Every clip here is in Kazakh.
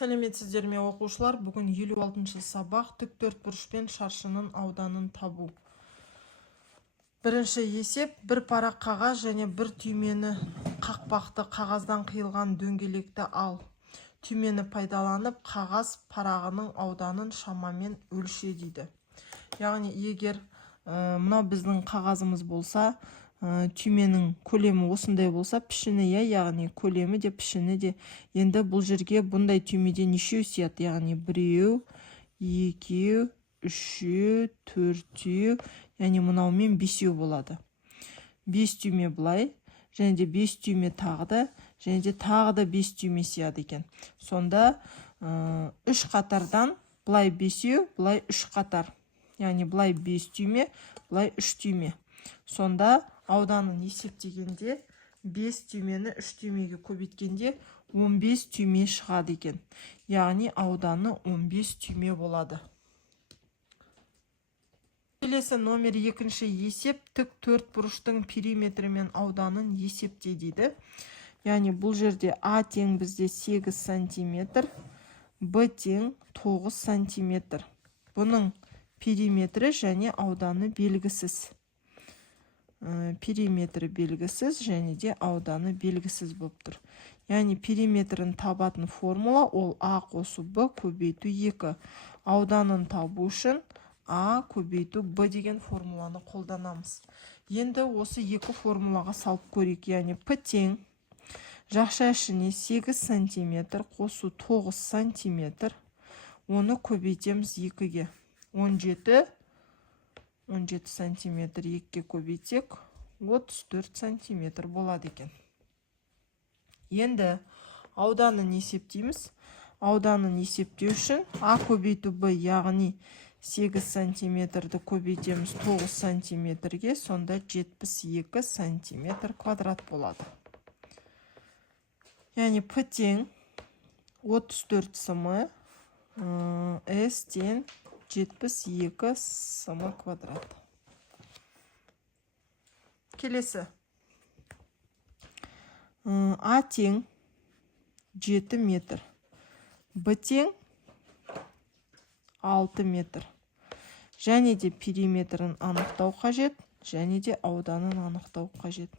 Сәлеметсіздер ме оқушылар? Бүгін 56-шы сабақ тік төртбұрышпен шаршының ауданын табу. Бірінші есеп: бір парақ қағаз және бір түймені қақпақты қағаздан қиылған дөңгелекті ал. Түймені пайдаланып қағаз парағының ауданын шамамен өлше дейді. Яғни егер мынау біздің қағазымыз болса, түйменің көлемі осындай болса, пішіні, яғни көлемі де пішіні де. Енді бұл жерге бұндай түймеде нешеу сияды? Яғни біреу, екеу, үшеу, төртеу, яғни мынаумен бесеу болады. 5 түйме былай, және де 5 түйме тағы да, және де тағы да 5 түйме сияды екен. Сонда 3 қатардан былай бесеу, былай 3 қатар. Яғни былай 5 түйме, былай 3 түйме. Сонда ауданын есептегенде 5 түймені 3 түймеге көбейткенде 15 түйме шығады екен. Яғни ауданы 15 түйме болады. Келесі номер 2-ші есеп: тік төртбұрыштың периметрі мен ауданын есепте дейді. Яғни бұл жерде А тең бізде 8 сантиметр, Б тең 9 сантиметр. Бұның периметрі және ауданы белгісіз. Периметрі белгісіз және де ауданы белгісіз болып тұр. Яғни периметрін табатын формула ол А қосу Б көбейту 2. Ауданын табу үшін А көбейту Б деген формуланы қолданамыз. Енді осы екі формулаға салып көрейік. Яғни П тең жақша ішіне 8 сантиметр қосу 9 сантиметр. Оны көбейтеміз 2-ге. 17 сантиметр 2-ге көбейтсек 34 сантиметр болады екен. Енді ауданын есептейміз. Ауданын есептеу үшін А көбейту Б, яғни 8 сантиметрді көбейтеміз 9 сантиметрге, сонда 72 сантиметр квадрат болады. Яғни П тең 34 сымы С тең 72 сымы квадрат. Келесі. А тең 7 метр. Б тең 6 метр. Және де периметрін анықтау қажет, және де ауданын анықтау қажет.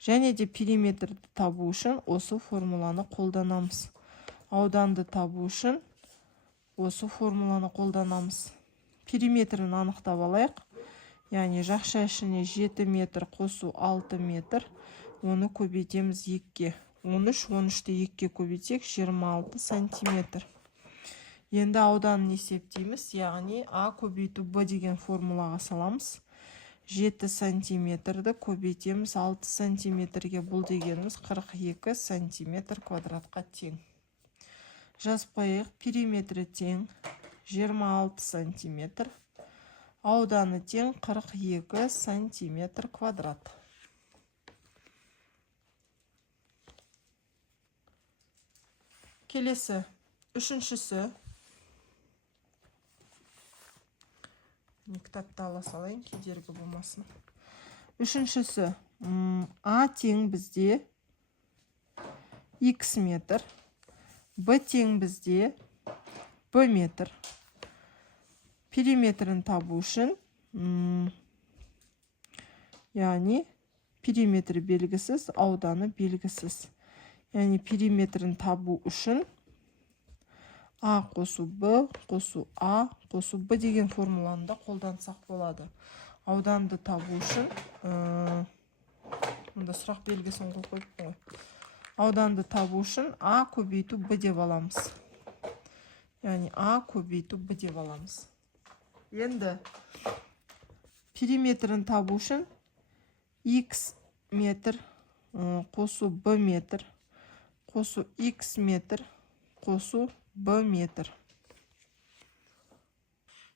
Және де периметрді табу үшін осы формуланы қолданамыз. Ауданды табу үшін осы формуланы қолданамыз. Периметрін анықтап алайық. Яғни жақша ішіне 7 метр қосу 6 метр. Оны көбейтеміз 2-ге. 13-ті 2-ге көбейтсек 26 сантиметр. Енді ауданын есептейміз. Яғни А көбейту Б деген формулаға саламыз. 7 сантиметрді көбейтеміз 6 сантиметрге. Бұл дегеніміз 42 сантиметр квадратқа тең. Жазып қойайық. Периметрі тең 26 сантиметр. Ауданы тең 42 сантиметр квадрат. Келесі. Үшіншісі. Кітапты ала салайын, кедергі болмасын. Үшіншісі. А тең бізде Х метр. Б тең бізде Б метр. Периметрін табу үшін, яғни периметрі белгісіз, ауданы белгісіз. Яғни периметрін табу үшін А қосу Б қосу А қосу Б деген формуланы да қолдансақ болады. Ауданды табу үшін, мұнда сұрақ белгісін қойып қой. Ауданды табу үшін А көбейту Б деп аламыз. Яғни А көбейту Б деп аламыз. Енді периметрін табу үшін Х метр қосу Б метр қосу Х метр қосу Б метр.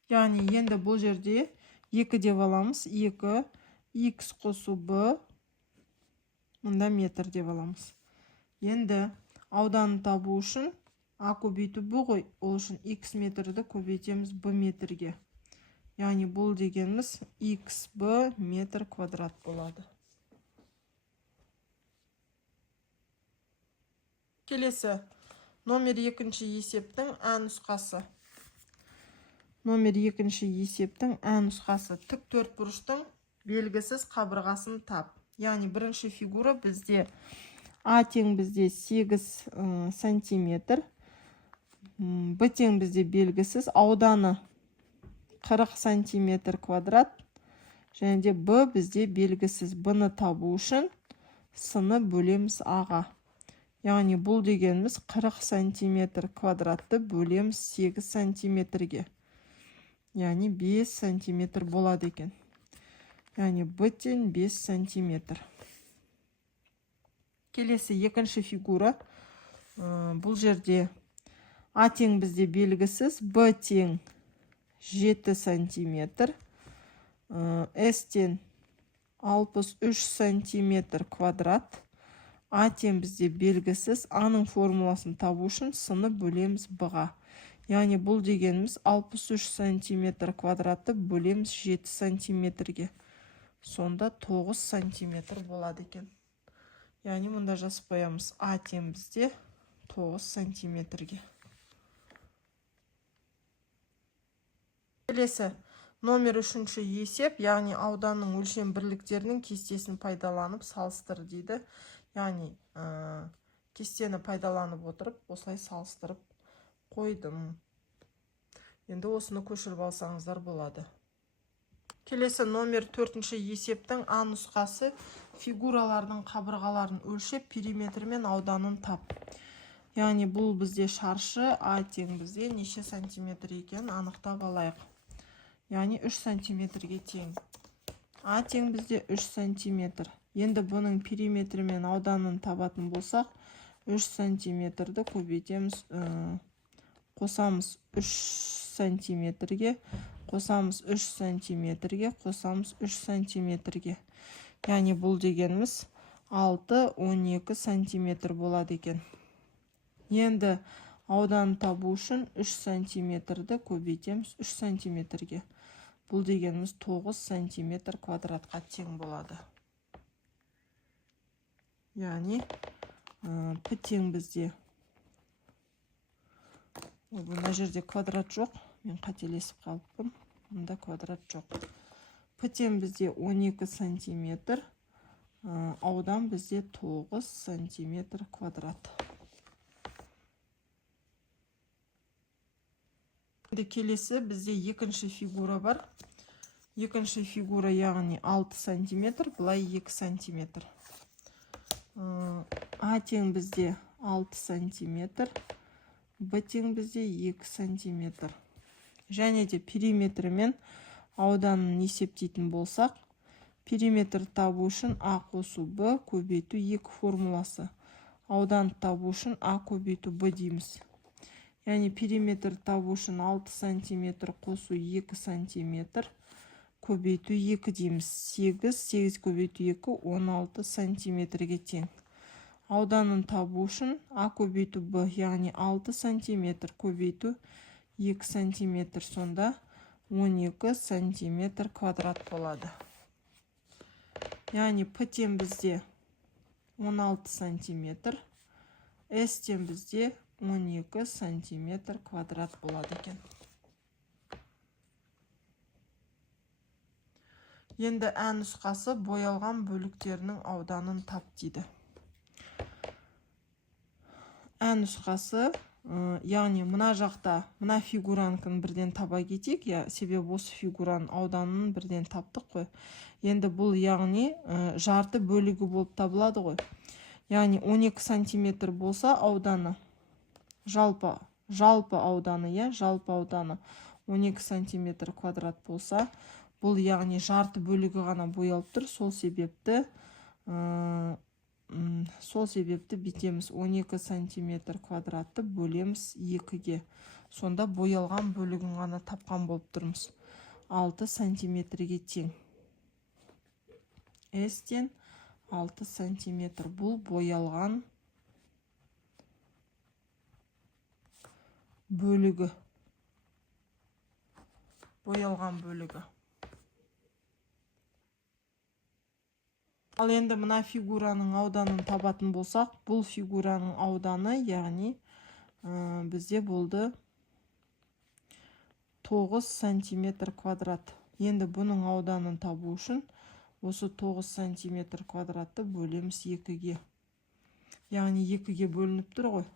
Яғни енді бұл жерде 2 деп аламыз. 2 Х қосу Б, мұнда метр деп аламыз. Енді ауданын табу үшін А көбейту Б ғой, ол үшін Х метрді көбейтеміз Б метрге. Яғни бұл дегеніміз XB метр квадрат болады. Келесі Номер екінші есептің ә нұсқасы. Номер екінші есептің ә нұсқасы. Тік төртбұрыштың белгісіз қабырғасын тап. Яғни бірінші фигура бізде А тең бізде 8 сантиметр. Б тең бізде белгісіз. Ауданы 40 сантиметр квадрат. Және де Б бізде белгісіз. Б-ны табу үшін С-ны бөлеміз А-ға. Яғни бұл дегеніміз 40 сантиметр квадратты бөлеміз 8 сантиметрге. Яғни 5 сантиметр болады екен. Яғни Б тең 5 сантиметр. Келесі екінші фигура. Бұл жерде А тең бізде белгісіз. Б тең 7 сантиметр. С тең 63 сантиметр квадрат. А тең бізде белгісіз. А-ның формуласын табу үшін С-ны бөлеміз Б-ға. Яғни бұл дегеніміз 63 сантиметр квадратты бөлеміз 7 сантиметрге. Сонда 9 сантиметр болады екен. Яғни мұнда жазып қоямыз. А тең бізде 9 сантиметрге. Келесі номер үшінші есеп, яғни ауданның өлшем бірліктерінің кестесін пайдаланып салыстыр дейді. Яғни кестені пайдаланып отырып, осылай салыстырып қойдым. Енді осыны көшіріп алсаңыздар болады. Келесі номер төртінші есептің А нұсқасы. Фигуралардың қабырғаларын өлшеп, периметр мен ауданын тап. Яғни бұл бізде шаршы, А тең бізде неше сантиметр екенін анықтап алайық. Яғни 3 сантиметрге тең. А тең бізде 3 сантиметр. Енді бұның периметрі мен ауданын табатын болсақ, 3 сантиметрді көбейтеміз, қосамыз 3 сантиметрге, қосамыз 3 сантиметрге, қосамыз 3 сантиметрге. Яғни бұл дегеніміз 6-12 сантиметр болады екен. Енді ауданын табу үшін 3 сантиметрді көбейтеміз 3 сантиметрге. Бұл дегеніміз 9 сантиметр квадратқа тең болады. Яғни П тең бізде. Бұнда жерде квадрат жоқ. Мен қателесіп қалыппын. Бұнда квадрат жоқ. П тең бізде 12 сантиметр. Аудан бізде 9 сантиметр квадрат. Келесі бізде екінші фигура бар. Екінші фигура яғни 6 сантиметр, бұлай 2 сантиметр. А тең бізде 6 сантиметр, Б тең бізде 2 сантиметр. Және де периметр мен ауданын есептейтін болсақ, периметр табу үшін А қосу Б көбейту 2 формуласы. Аудан табу үшін А көбейту Б дейміз. Яғни периметр табу үшін 6 сантиметр қосу 2 сантиметр көбейту 2 дейміз. 8 көбейту 2 16 сантиметрге тең. Ауданын табу үшін А көбейту Б, яғни 6 сантиметр көбейту 2 сантиметр, сонда 12 сантиметр квадрат болады. Яғни П тең бізде 16 сантиметр, С тең бізде 12 сантиметр квадрат болады екен. Енді ә нұсқасы боялған бөліктерінің ауданын тап дейді. Ә нұсқасы, яғни мына жақта, мына фигуранкын бірден таба кетейік, себебі осы фигураның ауданын бірден таптық қой. Енді бұл яғни жарты бөлігі болып табылады ғой. Яғни 12 сантиметр болса ауданы, жалпы ауданы, жалпы ауданы 12 сантиметр квадрат болса, бұл яғни жарты бөлігі ғана боялып тұр. Сол себепті бітеміз 12 сантиметр квадратты бөлеміз 2-ге. Сонда боялған бөлігін ғана тапқан болып тұрмыз. 6 сантиметрге тең. С-тен 6 сантиметр. Бұл боялған бөлігі. Ал енді мына фигураның ауданын табатын болсақ, бұл фигураның ауданы, яғни бізде болды 9 сантиметр квадрат. Енді бұның ауданын табу үшін осы 9 сантиметр квадратты бөлеміз 2-ге. Яғни 2-ге бөлініп тұр ғой.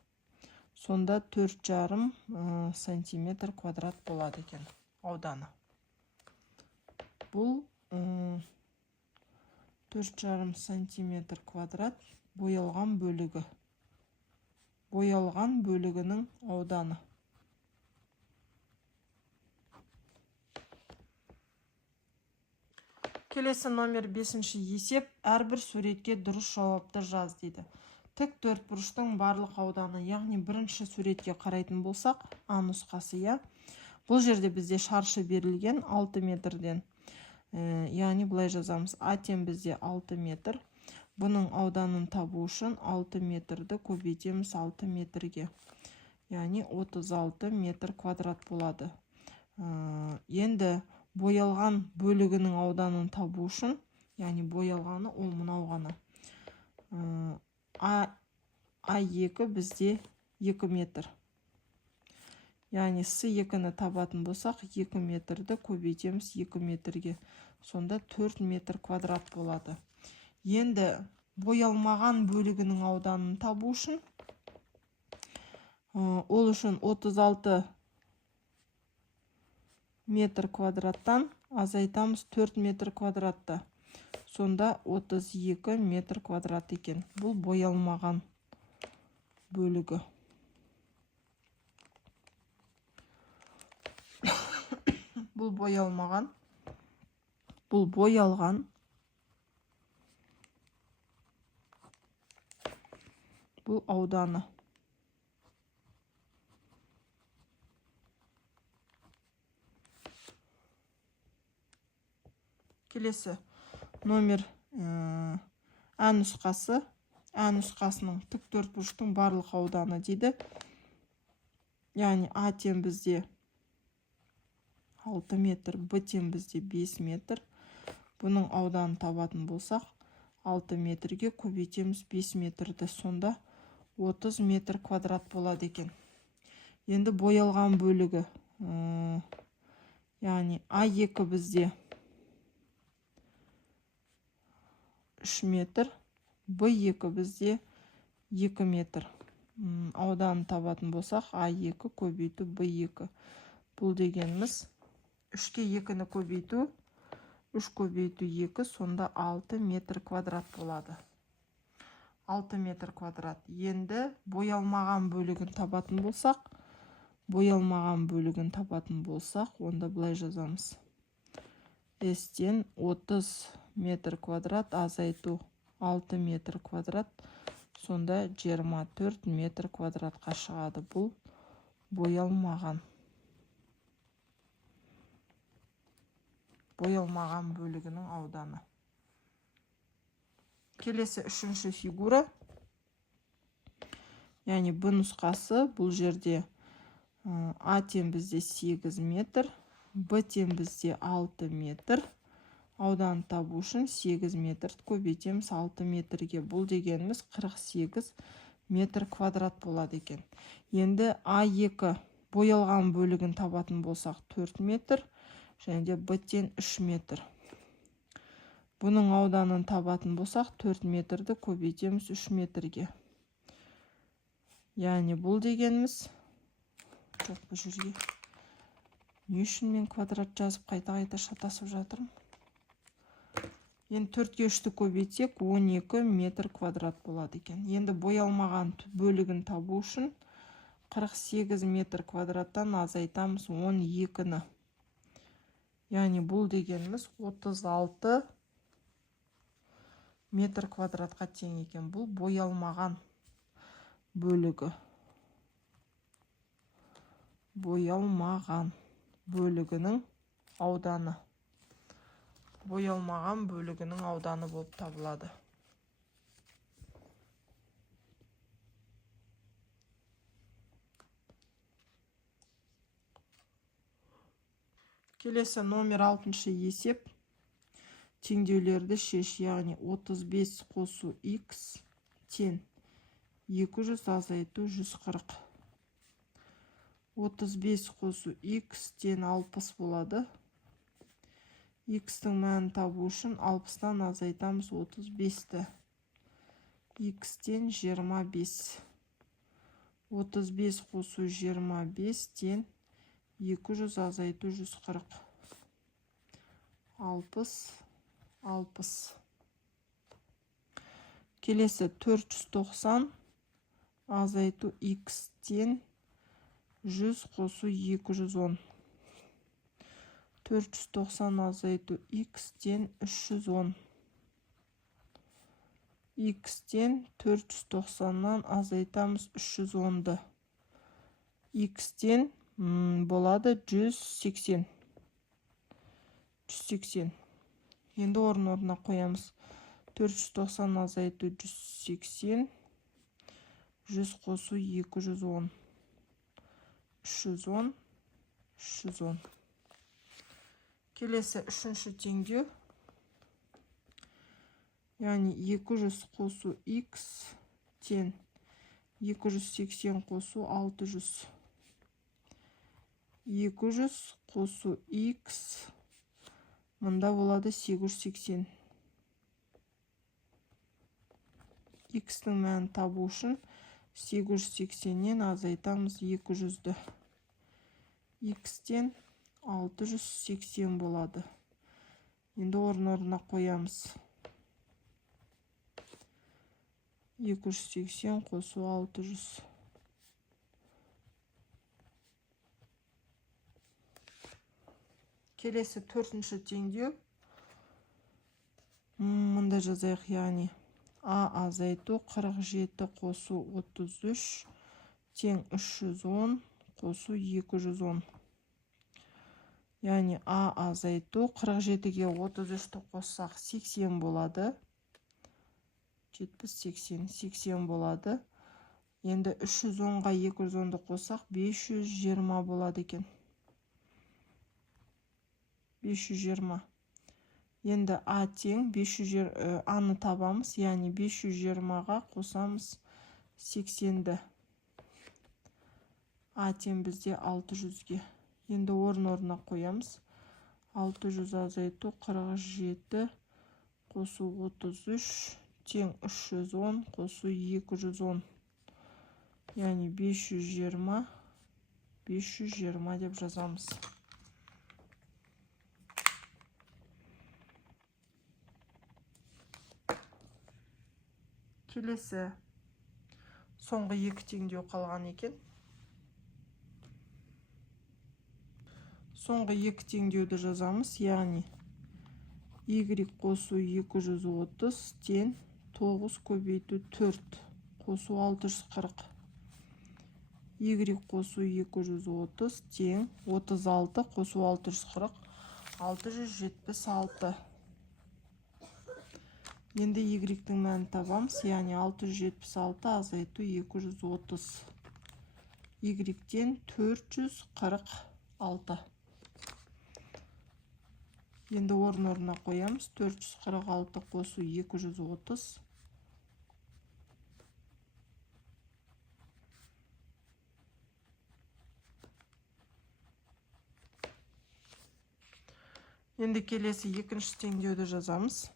Сонда 4,5 сантиметр квадрат болады екен ауданы. Бұл 4,5 сантиметр квадрат боялған бөлігі. Боялған бөлігінің ауданы. Келесі номер 5-ші есеп. Әрбір суретке дұрыс жауапты жаз дейді. Тік төртбұрыштың барлық ауданы, яғни бірінші суретке қарайтын болсақ, А нұсқасы, я. Бұл жерде бізде шаршы берілген 6 метрден. Яғни бұлай жазамыз. А тен бізде 6 метр. Бұның ауданын табу үшін 6 метрді көбейтеміз 6 метрге. Яғни 36 метр квадрат болады. Енді боялған бөлігінің ауданын табу үшін, яғни боялғаны ол мынау ғана. А2 бізде 2 метр. Яғни С2-ні табатын болсақ, 2 метрді көбейтеміз 2 метрге. Сонда 4 метр квадрат болады. Енді боялмаған бөлігінің ауданын табу үшін, ол үшін 36 метр квадраттан азайтамыз 4 метр квадратты. Сонда 32 метр квадрат екен. Бұл боялмаған бөлігі. Бұл боялмаған. Бұл боялған. Бұл ауданы. Келесі номер А нұсқасы. А нұсқасының тік төртбұрыштың барлық ауданы дейді. Яғни А тен бізде 6 метр, Б тен бізде 5 метр. Бұның ауданын табатын болсақ, 6 метрге көбейтеміз 5 метрді. Сонда 30 метр квадрат болады екен. Енді боялған бөлігі. Яғни А2 бізде 3 метр, Б2 бізде 2 метр. Ауданын табатын болсақ, А2 көбейту Б2. Бұл дегеніміз 3-ке 2-ні көбейту, 3 көбейту 2, сонда 6 метр квадрат болады. 6 метр квадрат. Енді боялмаған бөлігін табатын болсақ, онда бұлай жазамыз. С-тен 30 метр квадрат азайту 6 метр квадрат, сонда 24 метр квадратқа шығады. Бұл боялмаған. Боялмаған бөлігінің ауданы. Келесі 3-ші фигура. Яғни Б нұсқасы. Бұл жерде А тен бізде 8 метр, Б тен бізде 6 метр. Аудан табу үшін 8 метр көбейтеміз 6 метрге. Бұл дегеніміз 48 метр квадрат болады екен. Енді А2 боялған бөлігін табатын болсақ 4 метр. Және де Б тен 3 метр. Бұның ауданын табатын болсақ 4 метрді көбейтеміз 3 метрге. Яғни бұл дегеніміз, жоқ бұл жерге. Не үшін мен квадрат жазып қайта-қайта шатасып жатырмын? Енді 4-ке 3-ті көбейтсек 12 метр квадрат болады екен. Енді боялмаған бөлігін табу үшін 48 метр квадраттан азайтамыз 12-ні. Яғни бұл дегеніміз 36 метр квадратқа тең екен. Бұл боялмаған бөлігі. Боялмаған бөлігінің ауданы. Боялмаған бөлігінің ауданы болып табылады. Келесі номер 6-шы есеп. Теңдеулерді шеш, яғни 35 қосу X тен 200 азайту 140. 35 қосу x тен 60 болады. X-тің мәнін табу үшін 60-тан азайтамыз 35-ті. X тен 25. 35 қосу 25 тен 200 азайту 140. 60. Келесі 490 азайту x тен 100 қосу 210. 490 азайту x тен 310. X тен 490-нан азайтамыз 310-ды. X тен болады 180. 180. Енді орнына қоямыз. 490 азайту 180. 100 қосу 210. 310. 310. Келесі үшінші теңдеу. Яғни 200 қосу x тен 280 қосу 600. 200 қосу x мұнда болады 880. X-тің мәнін табу үшін 880-нен азайтамыз 200-ді. X-тен 680 болады. Енді орнына қоямыз. 280 қосу 600. Келесі төртінші теңдеу. Мұнда жазайық, яғни A азайту 47 қосу 33 тең 310 қосу 210. Яғни A азайту 47-ге 33-ті қоссақ 80 болады. 70-80 болады. Енді 310-ға 210-ды қоссақ 520 болады екен. 520. Енді A тең A-ны табамыз, яғни 520-ға қосамыз 80-ді. A тең бізде 600-ге. Енді орнына қоямыз. 600 азайту 47 қосу 33 тең 310 қосу 210. Яғни 520 деп жазамыз. Келесі соңғы екі теңдеу қалған екен. Соңғы екі теңдеуді жазамыз, яғни y қосу 230 тен 9 көбейту 4 қосу 640. Y қосу 230 тең 36 қосу 640. 676. Енді y-тің мәнін табамыз, яғни 676 азайту 230. Y-тен 446. Енді орнына қоямыз. 446 қосу 230. Енді келесі екінші теңдеуді жазамыз.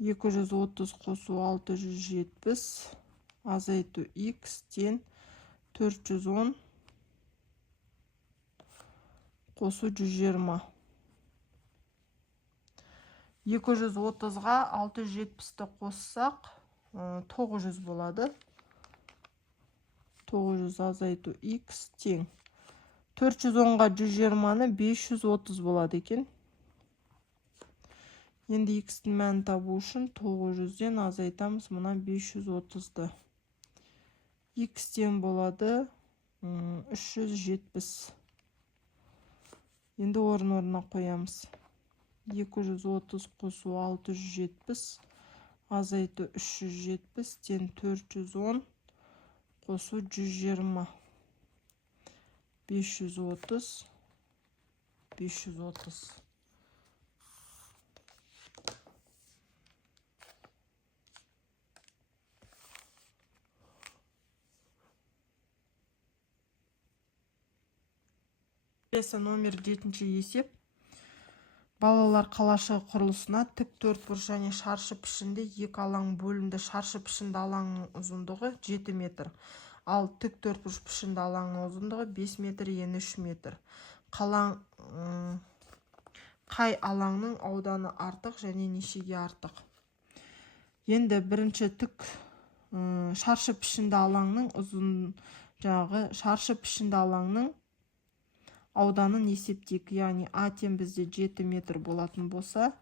230 қосу 670 азайту x тен 410 қосу 120. 230-ға 670-ті қоссақ 900 болады. 900 азайту x тең. 410-ға 120-ны 530 болады екен. Енді x-тің мәнін табу үшін 900-ден азайтамыз мұна 530-ды. X-тен болады 370. Енді орнына қоямыз. 230 қосу 670 азайту 370 тен 410 қосу 120. 530. Келесі номер 7-ші есеп. Балалар қалашығы құрылысына тік төртбұрыш және шаршы пішінде екі алаң бөлінді. Шаршы пішінді алаңның ұзындығы 7 метр. Ал тік төртбұрыш пішінді алаңның ұзындығы 5 метр, ені 3 метр. Қай алаңның ауданы артық және нешеге артық? Енді бірінші тік шаршы пішінді алаңның шаршы пішінді алаңның ауданын есептейік. Яғни А тең бізде 7 метр болатын болса,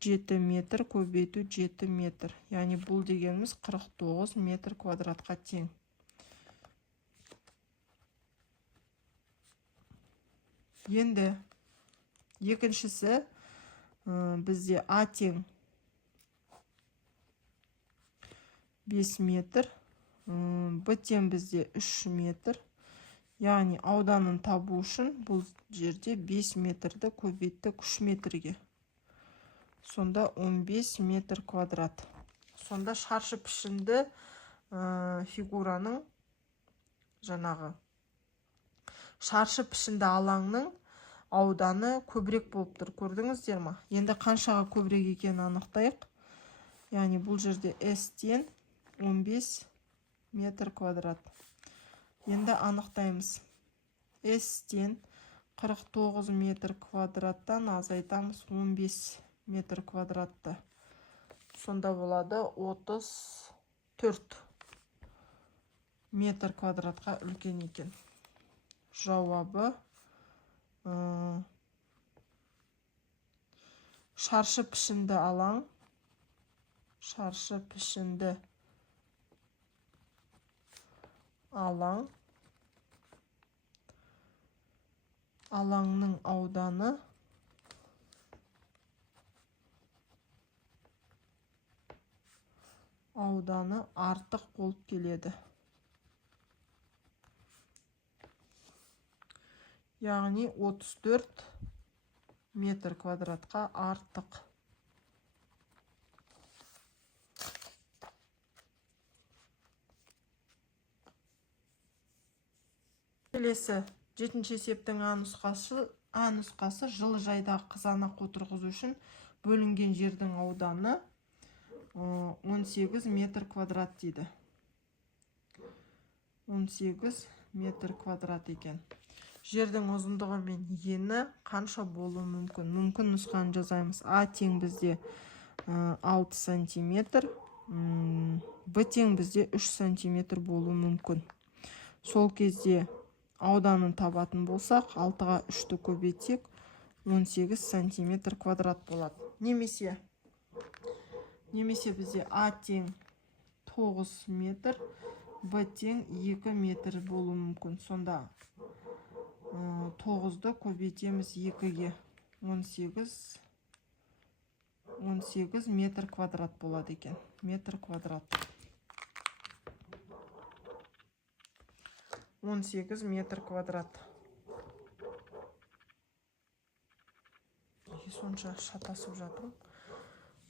7 метр көбейту 7 метр. Яғни бұл дегеніміз 49 метр квадратқа тең. Енді екіншісі бізде А тең 5 метр, Б тең бізде 3 метр. Яғни ауданын табу үшін бұл жерде 5 метрді көбейттік 3 метрге. Сонда 15 метр квадрат. Сонда шаршы пішінді фигураның шаршы пішінді алаңның ауданы көбірек болып тұр. Көрдіңіздер ма? Енді қаншаға көбірек екенін анықтайық. Яғни бұл жерде S тең 15 метр квадрат. Енді анықтаймыз. S тең 49 метр квадраттан азайтамыз 15 метр квадратты. Сонда болады 34 метр квадратқа үлкен екен. Жауабы шаршы пішінді алаң, алаңның ауданы артық болып келеді. Яғни 34 метр квадратқа артық. Келесі 7-ші есептің А нұсқасы жылы жайдағы қызанақ отырғызу үшін бөлінген жердің ауданы 18 метр квадрат дейді. 18 метр квадрат екен. Жердің ұзындығы мен ені қанша болуы мүмкін? Мүмкін нұсқаны жазаймыз. А тең бізде 6 сантиметр, Б тең бізде 3 сантиметр болуы мүмкін. Сол кезде ауданын табатын болсақ, 6-ға 3-ті көбейтсек, 18 сантиметр квадрат болады. Немесе бізде А тең 9 метр, Б тең 2 метр болуы мүмкін. Сонда 9-ды көбейтеміз 2-ге, 18 метр квадрат болады екен. Метр квадрат. 18 метр квадрат. Сонша шатасып жатырмын.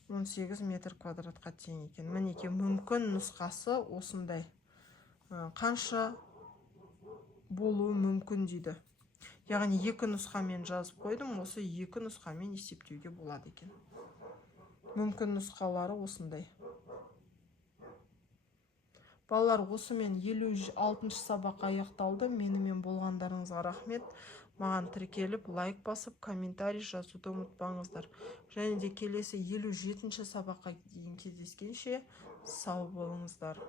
18 метр квадратқа тең екен. Мінеке мүмкін нұсқасы осындай. Қанша болуы мүмкін дейді. Яғни екі нұсқамен жазып қойдым. Осы екі нұсқамен есептеуге болады екен. Мүмкін нұсқалары осындай. Балалар, осымен 56-шы сабақ аяқталды. Менімен болғандарыңызға рахмет. Маған тіркеліп, лайк басып, комментарий жазуды ұмытпаңыздар. Және де келесі 57-ші сабаққа дейін кездескенше сау болыңыздар.